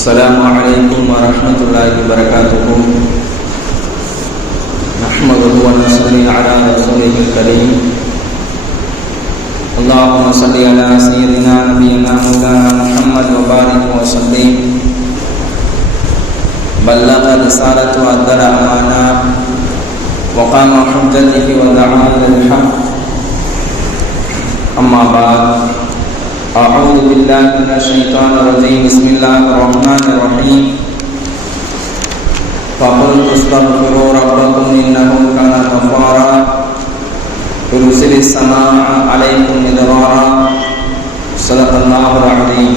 السلام عليكم ورحمة الله وبركاته. نحمده ونصلي على رسوله الكريم. اللهم صل على سيدنا نبينا مولانا محمد وبارك وسلم. بلغ رسالة وأدى الأمانة وقام حجته ودعا للحق. أما بعد أعوذ بالله من الشيطان الرجيم. بسم الله الرحمن الرحيم. فقلت استغفروا ربكم إنه كان غفارا. يرسل السماء عليكم مدرارا. صدق الله العظيم.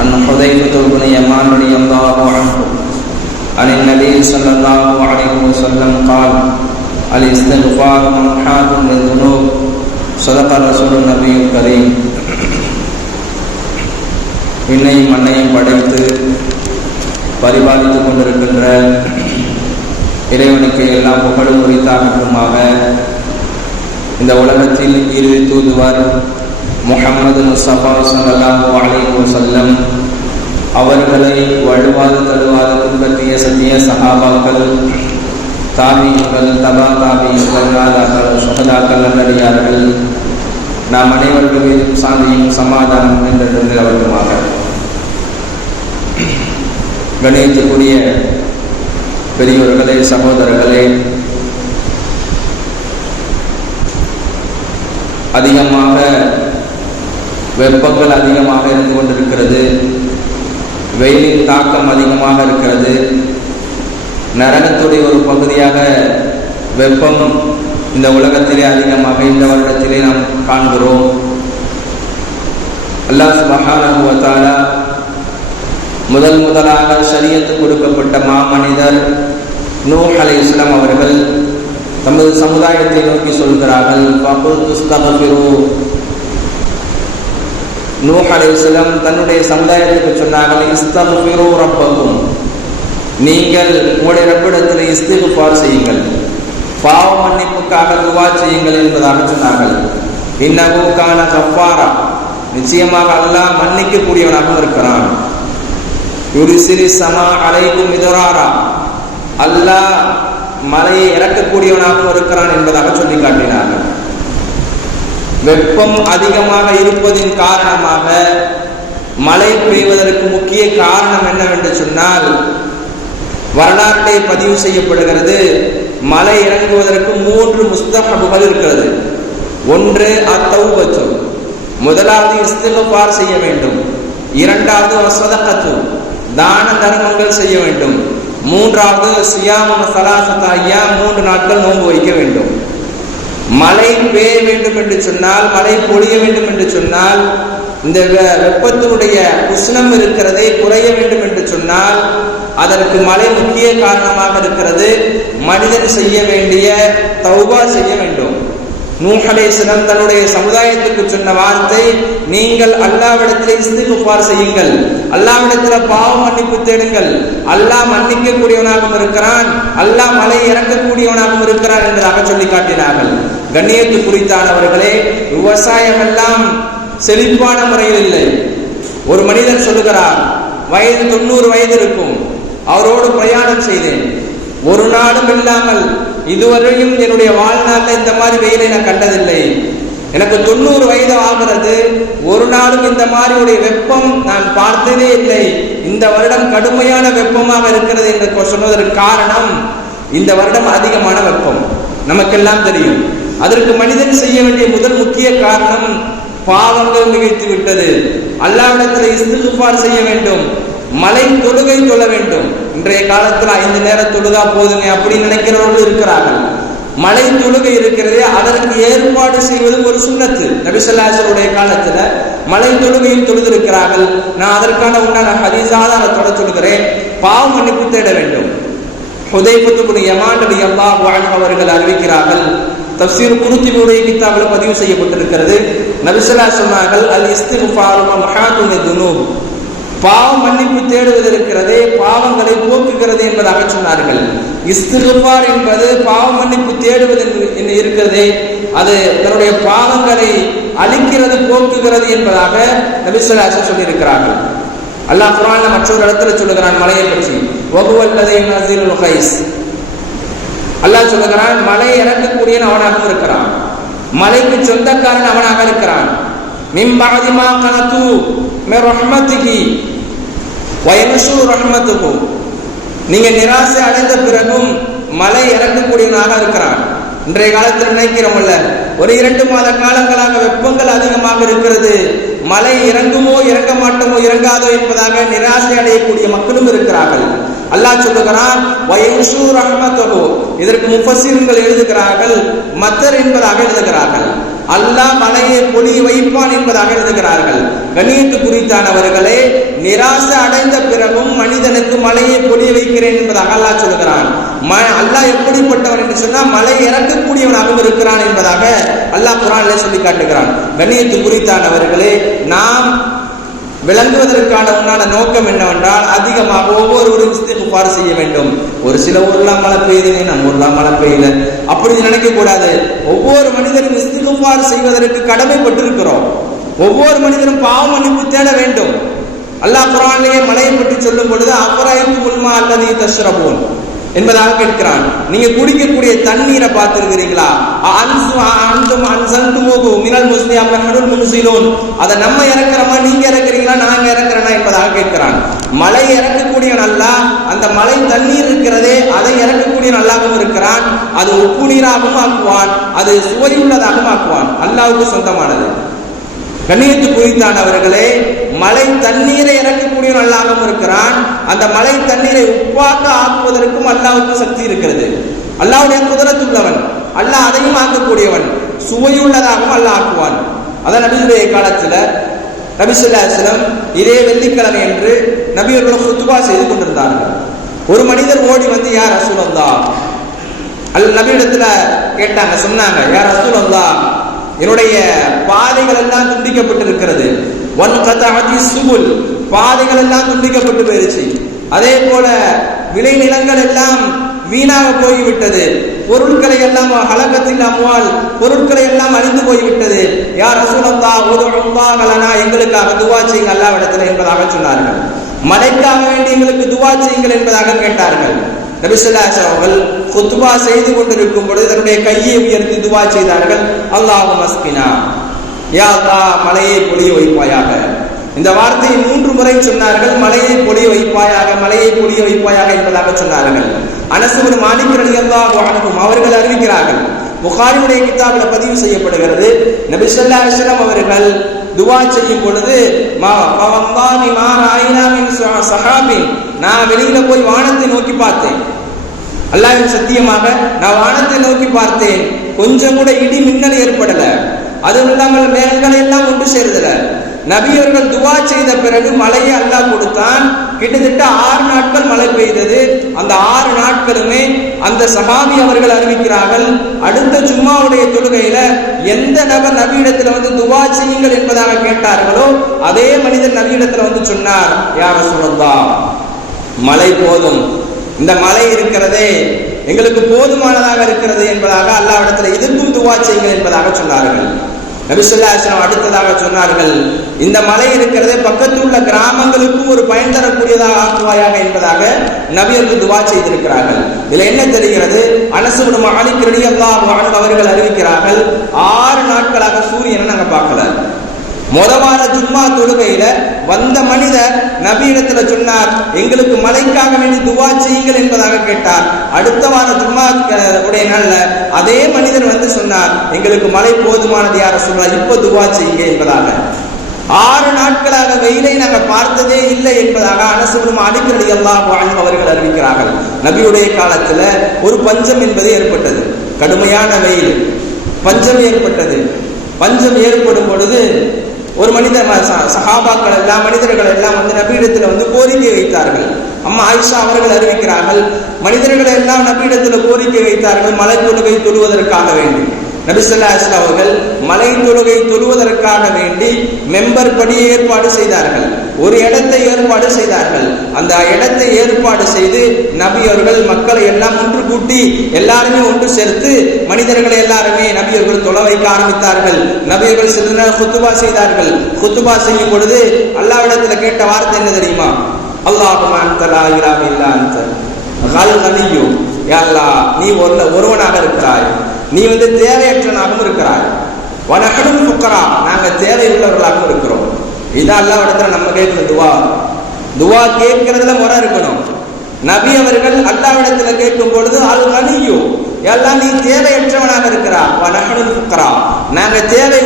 عن حذيفة بن يمان رضي الله عنه. عن النبي صلى الله عليه وسلم قال الإستغفار ممحاة للذنوب صدق رسول النبي الكريم விண்ணையும் மண்ணையும் படைத்து பரிபாலித்துக் கொண்டிருக்கின்ற இறைவனுக்கு எல்லா புகழும் உரித்தாகட்டுமாக இந்த உலகத்தில் இறுதி தூதுவர் முகமது முஸ்தபா சல்லாஹூ அலைஹி வசல்லம் அவர்களை வழுவாது தழுவாது பின்பற்றிய சத்திய சகாபாக்கள் தாபியங்கள் தபா தாபியங்கள் நாதாக்கள் சுகதாக்கள் நல்லடியார்கள் நாம் அனைவர்கள் மீதும் சாந்தியும் சமாதானம் என்றிருந்து அவர்களுமாக கணியத்துக்குரிய பெரியோர்களே சகோதரர்களே அதிகமாக வெப்பங்கள் அதிகமாக இருந்து கொண்டிருக்கிறது. வெயிலின் தாக்கம் அதிகமாக இருக்கிறது. நரகத்துடைய ஒரு பகுதியாக வெப்பம் இந்த உலகத்திலே அதிகமாக இந்த வருடத்திலே நாம் காண்கிறோம். அல்லாஹ் சுபஹானஹுவத்தாலா முதல் முதலாக சரியத்து கொடுக்கப்பட்ட மாமனிதர் நூ அலை இஸ்லாம் அவர்கள் தமது சமுதாயத்தை நோக்கி சொல்கிறார்கள் நூ அலை இஸ்லாம் தன்னுடைய சமுதாயத்துக்கு சொன்னார்கள் இஸ்தகுஃபிரு ரப்பக்கும். நீங்கள் உங்களுடைய ரப்பிடத்தில் இஸ்திகுஃபார் செய்யுங்கள். பாவ மன்னிப்புக்காக துவா செய்யுங்கள் என்பதாக சொன்னார்கள். இன்னகுக்கான கஃபாரா நிச்சயமாக அல்லாஹ் மன்னிக்கக்கூடியவனாகவும் இருக்கிறான். யுரிசிரி சமா அலைக்கும் இதராரா அல்லாஹ் மலையை இறக்கக்கூடியவனாகவும் இருக்கிறான் என்பதாக சொல்லி காட்டினார்கள். வெப்பம் அதிகமாக இருப்பதின் காரணமாக மழை பெய்வதற்கு முக்கிய காரணம் என்னவென்று சொன்னால் வரலாற்றை பதிவு செய்யப்படுகிறது. மலை இறங்குவதற்கு மூன்று முஸ்தகபுகள் இருக்கிறது. ஒன்று அத்தௌபத்து முதலாவது இஸ்திகபார் செய்ய வேண்டும். இரண்டாவது வசதகத்து தான தர்மங்கள் செய்ய வேண்டும். மூன்றாவது சியாம சலாசத்தாயா மூன்று நாட்கள் நோன்பு வைக்க வேண்டும். மழை பெய்ய வேண்டும் என்று சொன்னால் மழை பொழிய வேண்டும் என்று சொன்னால் இந்த வெப்பத்தினுடைய உஷ்ணம் இருக்கிறதை குறைய வேண்டும் என்று சொன்னால் அதற்கு மழை முக்கிய காரணமாக இருக்கிறது மனிதன் செய்ய வேண்டிய தௌபா செய்ய வேண்டும். நூஹலேசனம் தன்னுடைய சமுதாயத்துக்கு சொன்ன வார்த்தை நீங்கள் அல்லாவிடத்தில் இஸ்திகுபார் செய்யுங்கள். அல்லாவிடத்தில் பாவம் மன்னிப்பு தேடுங்கள். அல்லாஹ் மன்னிக்க கூடியவனாகவும் இருக்கிறான். அல்லாஹ் மலை இறக்கக்கூடியவனாகவும் இருக்கிறான் என்பதாக சொல்லி காட்டினார்கள். கண்ணியத்து குறித்தானவர்களே விவசாயம் எல்லாம் செழிப்பான முறையில் இல்லை. ஒரு மனிதன் சொல்லுகிறார் வயது தொண்ணூறு வயது இருக்கும். அவரோடு பிரயாணம் செய்தேன். ஒரு நாளும் இல்லாமல் இதுவரையும் என்னுடைய வாழ்நாளில் இந்த மாதிரி வெயிலை நான் கண்டதில்லை. எனக்கு தொண்ணூறு வயது ஆகிறது. ஒரு நாளும் இந்த மாதிரி ஒரு வெப்பம் நான் பார்த்ததே இல்லை. இந்த வருடம் கடுமையான வெப்பமாக இருக்கிறது என்று சொன்னதற்கு காரணம் இந்த வருடம் அதிகமான வெப்பம். நமக்கெல்லாம் தெரியும். அதற்கு மனிதன் செய்ய வேண்டிய முதல் முக்கிய காரணம் பாவங்கள் நிகழ்த்தி விட்டது அல்லாவிடத்தில் இஸ்திகுபார் செய்ய வேண்டும். மலை தொழுகை தொழ வேண்டும். இன்றைய காலத்தில் ஐந்து நேரம் தொழுகா போதுங்க அப்படி நினைக்கிறவர்கள் இருக்கிறார்கள். மலை தொழுகை இருக்கிறதே அதற்கு ஏற்பாடு செய்வதும் ஒரு சுண்ணத்து. நபிசல்லாசருடைய காலத்துல மலை தொழுகையும் தொழுதிருக்கிறார்கள். நான் அதற்கான உண்டான ஹதீசாதாரத்தோட சொல்கிறேன் பாவம் மன்னிப்பு தேட வேண்டும். ஹுதைபத்துக்குடைய யமான் அலி அல்லாஹ் அவர்கள் அறிவிக்கிறார்கள். தப்சீர் குருத்தினுடைய கித்தாவில் பதிவு செய்யப்பட்டிருக்கிறது. நபிசல்லா சொன்னார்கள் அல் இஸ்திஃபாரு மஹாதுன துனூப் பாவம் மன்னிப்பு தேடுவதற்கிறது இருக்கிறதே பாவங்களை போக்குகிறது என்பதாக சொன்னார்கள். இஸ்திகுபார் என்பது பாவ மன்னிப்பு தேடுவது என்று இருக்கிறதே அது தன்னுடைய பாவங்களை அழிக்கிறது போக்குகிறது என்பதாக நபிசுல்லாசன் சொல்லியிருக்கிறார்கள். அல்லாஹ் குரான்ல மற்றொரு இடத்துல சொல்லுகிறான் மலையை பற்றி. வகுவல்லதை நசீருல் ஹைஸ் அல்லாஹ் சொல்லுகிறான் மலை இறக்கக்கூடியவன் அவனாகவும் இருக்கிறான். மலைக்கு சொந்தக்காரன் அவனாக இருக்கிறான். மிம்பாதிமா கணக்கு மே ரஹ்மத்திகி வயனுஷு ரஹ்மத்துக்கு நீங்க நிராசை அடைந்த பிறகும் மலை இறக்கக்கூடியவனாக இருக்கிறான் இன்றைய காலத்தில் நினைக்கிறோம்ல ஒரு இரண்டு மாத காலங்களாக வெப்பங்கள் அதிகமாக இருக்கிறது. மழை இறங்குமோ இறங்க மாட்டோமோ இறங்காதோ என்பதாக நிராசை அடையக்கூடிய மக்களும் இருக்கிறார்கள். அல்லாஹ் சொல்லுகிறான் வயசு ரஹ்மத்தோ இதற்கு முஃபசீர்கள் எழுதுகிறார்கள் மத்தர் என்பதாக எழுதுகிறார்கள். அல்லாஹ் மலையை பொழி வைப்பான் என்பதாக எழுதுகிறார்கள். கணியத்து குறித்தானவர்களே நிராசை அடைந்த பிறகும் மனிதனுக்கு மலையை பொழிய வைக்கிறேன் என்பதாக அல்லாஹ் சொல்லுகிறான். அல்லாஹ் எப்படிப்பட்டவன் என்று சொன்னால் மலை இறக்கக்கூடியவனாகவும் இருக்கிறான் என்பதாக அல்லாஹ் குரான்ல சொல்லி காட்டுகிறான். கணியத்து குறித்தானவர்களே நாம் விளங்குவதற்கான உண்டான நோக்கம் என்னவென்றால் அதிகமாக ஒவ்வொருவரும் இஸ்திகுபார் செய்ய வேண்டும். ஒரு சில ஊர்லாம் மழை பெய்யுது நம்ம ஊர்லாம் மழை பெய்யல. அப்படி நினைக்க கூடாது ஒவ்வொரு மனிதனும் இஸ்திகுபார் செய்வதற்கு கடமைப்பட்டிருக்கிறோம். ஒவ்வொரு மனிதனும் பாவ மன்னிப்பு தேட வேண்டும். அல்லாஹ் குரானிலேயே மலையை பற்றி சொல்லும் பொழுது அபராய்க்கு முல்மா அல்லது தஷ்ரபோன்? என்பதாக கேட்கிறான். நீங்க குடிக்கக்கூடிய தண்ணீரை பார்த்திருக்கிறீங்களா அன்சும் அன்சன்துமோகு மினல் முஸ்லிம் நடுல் முன்சிலோன். அதை நம்ம இறக்குறோமா நீங்க இறக்குறீங்களா நாங்க இறக்குறேனா என்பதாக கேட்கிறான். மலை இறக்கக்கூடிய நல்லா அந்த மலை தண்ணீர் இருக்கிறதே அதை இறக்கக்கூடிய நல்லாகவும் இருக்கிறான். அது உப்பு நீராகவும் ஆக்குவான். அது சுவையுள்ளதாகவும் ஆக்குவான். அல்லாவுக்கு சொந்தமானது. கண்ணியத்து குறித்தானவர்களே மலை தண்ணீரை இறக்கக்கூடிய அல்லாவும் இருக்கிறான். அந்த மலை தண்ணீரை உப்பாக்க ஆக்குவதற்கும் அல்லாவுக்கு சக்தி இருக்கிறது. அல்லாவுடைய குதிரத்துள்ளவன். அல்லாஹ் அதையும் ஆக்கக்கூடியவன். சுவையுள்ளதாகவும் அல்லாஹ் ஆக்குவான். அதான் நபியுடைய காலத்தில் நபிசுல்லாஸ்லம் இதே வெள்ளிக்கிழமை என்று நபியர்கள் சுத்துவா செய்து கொண்டிருந்தார்கள். ஒரு மனிதர் ஓடி வந்து யார் அசூலந்தா அல்ல நபியிடத்துல கேட்டாங்க சொன்னாங்க யார் அசூலந்தா என்னுடைய பாதைகள் எல்லாம் துண்டிக்கப்பட்டிருக்கிறது. ஒன் கதாதி சுகுல் பாதைகள் எல்லாம் துண்டிக்கப்பட்டு போயிருச்சு. அதே போல விளை நிலங்கள் எல்லாம் வீணாக போய்விட்டது. பொருட்களை எல்லாம் ஹலகத்தில் அம்மால் பொருட்களை எல்லாம் அழிந்து போய்விட்டது. யார் ரசூலந்தா உதவா கலனா எங்களுக்காக துவா செய்யுங்க அல்லாவிடத்தில் என்பதாக சொன்னார்கள். மலைக்காக வேண்டி எங்களுக்கு துவா செய்யுங்கள் என்பதாக கேட்டார்கள். நபிசுல்லாஸ் அவர்கள் குத்துபா செய்து கொண்டிருக்கும் பொழுது தன்னுடைய கையை உயர்த்தி துவா செய்தார்கள். அல்லாஹு மஸ்கினா யா அல்லா மலையை பொழிய வைப்பாயாக. இந்த வார்த்தையை மூன்று முறை சொன்னார்கள். மலையை பொழிய வைப்பாயாக மலையை பொழிய வைப்பாயாக என்பதாக சொன்னார்கள். அனசுவர் மாலிக் அலி அல்லாஹ் அவர்கள் அறிவிக்கிறார்கள். புகாரியுடைய கிதாபில் பதிவு செய்யப்படுகிறது. நபிசல்லா அஸ்லாம் அவர்கள் துவா செய்யும் பொழுது சஹாபின். நான் வெளியில போய் வானத்தை நோக்கி பார்த்தேன். அல்லாவின் சத்தியமாக நான் வானத்தை நோக்கி பார்த்தேன். கொஞ்சம் கூட இடி மின்னல் ஏற்படல. அதுவும் இல்லாமல் மேகங்களை எல்லாம் ஒன்று சேர்ந்தல நபியவர்கள் துவா செய்த பிறகு மழையை அல்லாஹ் கொடுத்தான். கிட்டத்தட்ட ஆறு நாட்கள் மழை பெய்தது. அந்த ஆறு நாட்களுமே அந்த சகாபி அவர்கள் அறிவிக்கிறார்கள் அடுத்த ஜும்மாவுடைய தொழுகையில எந்த நபர் நபியிடத்துல வந்து துவா செய்யுங்கள் என்பதாக கேட்டார்களோ அதே மனிதன் நபியிடத்துல வந்து சொன்னார் யார சொல்லா மழை போதும். இந்த மலை இருக்கிறதே எங்களுக்கு போதுமானதாக இருக்கிறது என்பதாக அல்லாவிடத்தில் இதற்கும் துவா செய்யுங்கள் என்பதாக சொன்னார்கள். நபிசுல்லாஸ்லாம் அடுத்ததாக சொன்னார்கள் இந்த மலை இருக்கிறதே பக்கத்தில் உள்ள கிராமங்களுக்கும் ஒரு பயன் தரக்கூடியதாக ஆக்குவாயாக என்பதாக நபியர்கள் துவா செய்திருக்கிறார்கள். இதுல என்ன தெரிகிறது? அனசுடன் மாலிக் அல்லாஹ் அவர்கள் அறிவிக்கிறார்கள் ஆறு நாட்களாக சூரியனை நாங்க பார்க்கல முத வார ஜும்மா தொழுகையில வந்த மனிதர் நபியிடத்துல சொன்னார் எங்களுக்கு மலைக்காக வேண்டி துவா செய்யுங்கள் என்பதாக கேட்டார். அடுத்த வார ஜும்மா உடைய நாள்ல அதே மனிதர் வந்து சொன்னார் எங்களுக்கு மலை போதுமானது யார சொன்னார் இப்ப துவா செய்யுங்க என்பதாக. ஆறு நாட்களாக வெயிலை நாங்கள் பார்த்ததே இல்லை என்பதாக அனசுபுரம் அடிக்கடி எல்லாம் அவர்கள் அறிவிக்கிறார்கள். நபியுடைய காலத்துல ஒரு பஞ்சம் என்பது ஏற்பட்டது. கடுமையான வெயில் பஞ்சம் ஏற்பட்டது. பஞ்சம் ஏற்படும் பொழுது ஒரு மனிதர் சஹாபாக்கள் எல்லாம் மனிதர்கள் எல்லாம் வந்து நபீடத்தில் வந்து கோரிக்கை வைத்தார்கள். அம்மா ஆயிஷா அவர்கள் அறிவிக்கிறார்கள் மனிதர்கள் எல்லாம் நபீடத்தில் கோரிக்கை வைத்தார்கள் மலை தொழுகை தொழுவதற்காக வேண்டும் நபிசல்லா இஸ்லாம் அவர்கள் மலை தொழுகை தொழுவதற்காக வேண்டி மெம்பர் படி ஏற்பாடு செய்தார்கள். ஒரு இடத்தை ஏற்பாடு செய்தார்கள். அந்த இடத்தை ஏற்பாடு செய்து நபி அவர்கள் மக்களை எல்லாம் ஒன்று கூட்டி எல்லாருமே ஒன்று சேர்த்து மனிதர்களை எல்லாருமே நபி அவர்கள் தொலை வைக்க ஆரம்பித்தார்கள். நபி அவர்கள் சிறிது நேரம் குத்துபா செய்தார்கள். குத்துபா செய்யும் பொழுது அல்லாவிடத்துல கேட்ட வார்த்தை என்ன தெரியுமா? அல்லாஹ் அந்த யாழ்லா நீ ஒரு ஒருவனாக இருக்கிறாய். நீ வந்து தேவையற்றனாகவும் இருக்கிறாய். வனகடும் புக்கரா நாங்கள் தேவையுள்ளவர்களாகவும் இருக்கிறோம். இதான் இடத்துல நம்ம கேட்கிற துவா. துவா கேட்கறதுல முறை இருக்கணும். நபி அவர்கள் அல்லாவிடத்துல கேட்கும் பொழுது அது கனியோ எல்லாம் நீ தேவையற்றவனாக இருக்கிறா வனகடும் புக்கரா நாங்கள் தேவை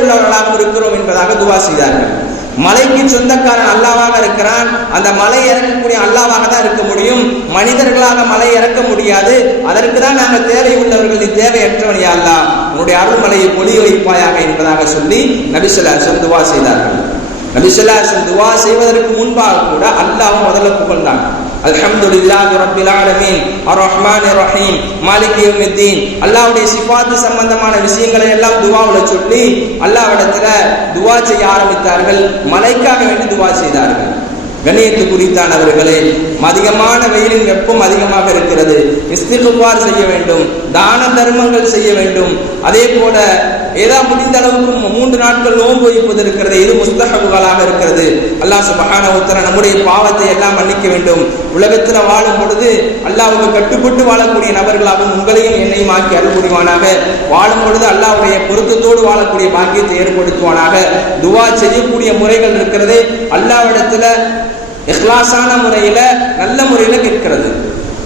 இருக்கிறோம் என்பதாக துவா செய்தார்கள். மலைக்கு சொந்தக்காரன் அல்லாவாக இருக்கிறான். அந்த மலை இறக்கக்கூடிய அல்லாவாக தான் இருக்க முடியும். மனிதர்களாக மலை இறக்க முடியாது. அதற்கு தான் நாங்கள் தேவை உள்ளவர்கள் நீ தேவையற்றவன் யாழ்லா அல்லா. உன்னுடைய அருள்மலையை பொழிய வைப்பாயாக என்பதாக சொல்லி நபிசுல்லாசன் துவா செய்தார்கள். நபிசுல்லாசன் துவா செய்வதற்கு முன்பாக கூட அல்லாவும் முதல்ல புகழ்ந்தான். அல்ஹம்துலில்லாஹி ரப்பில் ஆலமீன். அர் ரஹ்மான் ரஹீம் மாலிக் யௌமித்தீன். அல்லாஹ்வுடைய சிஃபாத்து சம்பந்தமான விஷயங்களை எல்லாம் துவாவுல சொல்லி அல்லாஹ்விடத்துல துவா செய்ய ஆரம்பித்தார்கள். மலைக்காக வேண்டி துவா செய்தார்கள். கண்ணியத்து குறித்தானவர்களே அதிகமான வெயிலின் வெப்பம் அதிகமாக இருக்கிறது. இஸ்திகுபார் செய்ய வேண்டும். தான தர்மங்கள் செய்ய வேண்டும். அதே போல ஏதா முடிந்த அளவுக்கு மூன்று நாட்கள் நோன்பு வைப்பது இருக்கிறது இது முஸ்தகபுகளாக இருக்கிறது. அல்லாஹ் சுபஹான உத்தர நம்முடைய பாவத்தை எல்லாம் மன்னிக்க வேண்டும். உலகத்தில் வாழும் பொழுது அல்லாஹ்வுக்கு கட்டுப்பட்டு வாழக்கூடிய நபர்களாகவும் உங்களையும் என்னையும் ஆக்கி அருள் புரிவானாக. வாழும் பொழுது அல்லாஹ்வுடைய பொருத்தத்தோடு வாழக்கூடிய பாக்கியத்தை ஏற்படுத்துவானாக. துவா செய்யக்கூடிய முறைகள் இருக்கிறது. அல்லாஹ்விடத்துல இஹ்லாசான முறையில நல்ல முறையில கேட்கிறது.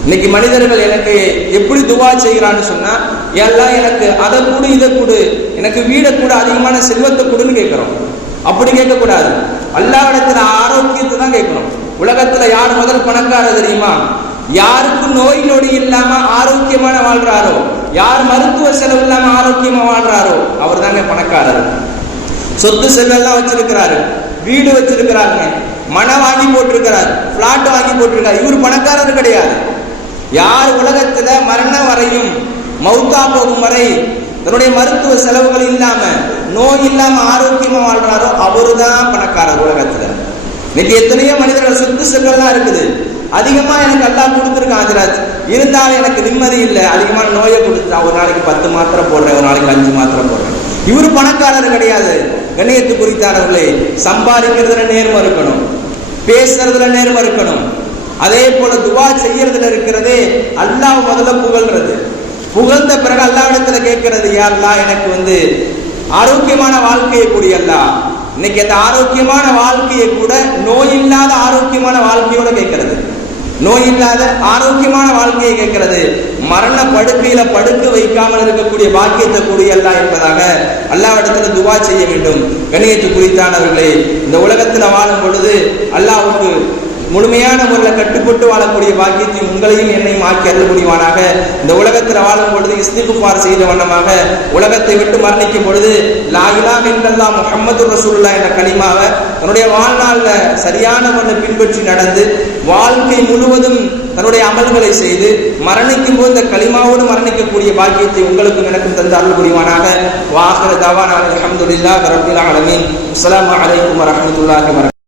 இன்னைக்கு மனிதர்கள் எனக்கு எப்படி துவா செய்கிறான்னு சொன்னா எல்லாம் எனக்கு அதை கொடு இதை கொடு. எனக்கு வீடை கூட அதிகமான செல்வத்தை கொடுன்னு கேட்கிறோம். அப்படி கேட்கக்கூடாது. அல்லாவிடத்துல ஆரோக்கியத்தை தான் கேட்கணும் உலகத்துல யார் முதல் பணக்காரர் தெரியுமா? யாருக்கும் நோய் நொடி இல்லாம ஆரோக்கியமான வாழ்றாரோ? யார் மருத்துவ செலவு இல்லாம ஆரோக்கியமா வாழ்றாரோ? அவர் தாங்க பணக்காரர். சொத்து செல்வெல்லாம் வச்சிருக்கிறாரு. வீடு வச்சிருக்கிறாருங்க. மனை வாங்கி போட்டிருக்கிறார். பிளாட் வாங்கி போட்டிருக்காரு இவர் பணக்காரர் கிடையாது. யார் உலகத்துல மரணம் வரையும் மௌத்தா போகும் வரை தன்னுடைய மருத்துவ செலவுகள் இல்லாம நோய் இல்லாம ஆரோக்கியமா வாழ்றாரோ அவரு தான் பணக்காரர் உலகத்துல. இன்னைக்கு எத்தனையோ மனிதர்கள் சொத்து செல்வெல்லாம் இருக்குது. அதிகமா எனக்கு எல்லாம் கொடுத்துருக்கான் ஆஜராஜ் இருந்தாலும் எனக்கு நிம்மதி இல்லை. அதிகமான நோயை கொடுத்துட்டான் ஒரு நாளைக்கு பத்து மாத்திரை போடுறேன் ஒரு நாளைக்கு அஞ்சு மாத்திரை போடுறேன். இவர் பணக்காரர் கிடையாது. கண்ணியத்து குறித்தானவர்களே சம்பாதிக்கிறதுல நேர்ம இருக்கணும். பேசுறதுல நேர்ம இருக்கணும். அதே போல துவா செய்யறதுல இருக்கிறதே அல்லாஹ் முதல்ல புகழ்றது. புகழ்ந்த பிறகு அல்லாவிடத்துல கேட்கறது யாருலா எனக்கு வந்து ஆரோக்கியமான வாழ்க்கையை கூடிய அல்லா இன்னைக்கு அந்த ஆரோக்கியமான வாழ்க்கையை கூட நோய் இல்லாத ஆரோக்கியமான வாழ்க்கையோட கேட்கறது. நோய் இல்லாத ஆரோக்கியமான வாழ்க்கையை கேட்கிறது. மரண படுக்கையில படுக்க வைக்காமல் இருக்கக்கூடிய பாக்கியத்தை கூடியல்லா என்பதாக அல்லாவிடத்துல துவா செய்ய வேண்டும். கணியத்து குறித்தானவர்களே இந்த உலகத்துல வாழும் பொழுது அல்லாவுக்கு முழுமையான முறையில் கட்டுப்பட்டு வாழக்கூடிய பாக்கியத்தை உங்களையும் என்னையும் ஆக்கி அருள் முடிவானாக இந்த உலகத்தில் வாழும் பொழுது இஸ்திகுபார் செய்த வண்ணமாக உலகத்தை விட்டு மரணிக்கும் பொழுது லாயிலாக என்றெல்லாம் முகமது ரசூல்லா என்ற கனிமாவை தன்னுடைய வாழ்நாளில் சரியான முறையில் பின்பற்றி நடந்து வாழ்க்கை முழுவதும் தன்னுடைய அமல்களை செய்து மரணிக்கும் போது இந்த களிமாவோடு மரணிக்கக்கூடிய பாக்கியத்தை உங்களுக்கும் எனக்கும் தந்து அருள் புரிவானாக வாகர தவான அலமதுல்லா ரபுல்லா அலமீன் அஸ்லாம் வலைக்கம் வரமத்துல்லாஹ் வரகாத்துஹு